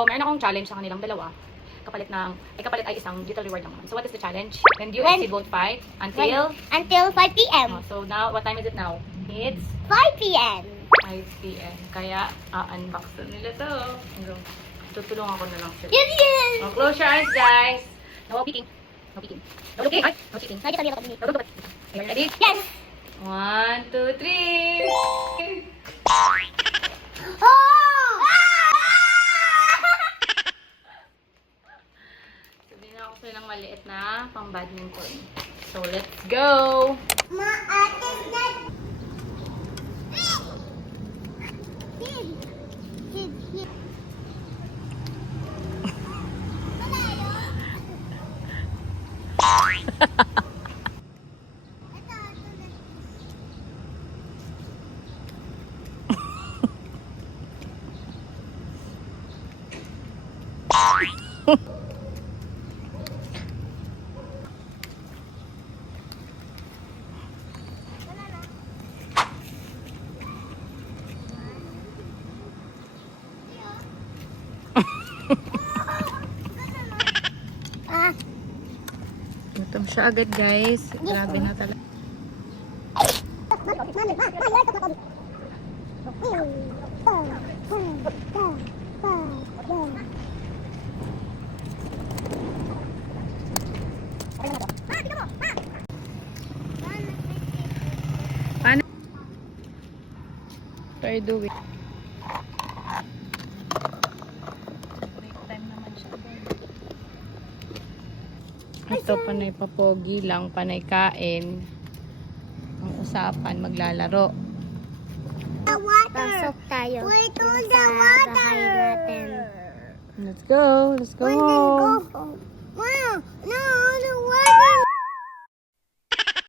So, meron akong challenge sa kanilang dalawa. Kapalit ay isang little reward lang naman. So, what is the challenge? When you exceed both 5 until 5 p.m. So, now, what time is it now? It's 5 p.m. 5 p.m. Kaya, unbox na nila to. Tutulungan ko na lang sila. Yes! Oh, close your eyes, guys. No peeking. No peeking. No looking. Ay, no cheating. Ready kami kapag Go, go, go. Are you ready? Yes! 1, 2, 3. Oh! Sabihin na ako silang maliit na pang badminton. So, let's go! Ma, ate, that... Gutom siya agad, guys. Grabe na talaga. Paano? Try do it. Ito, panay papogi lang, panay kain. Ang usapan, maglalaro. Pasok tayo. Wait to the water. Let's go, let's go. Go home.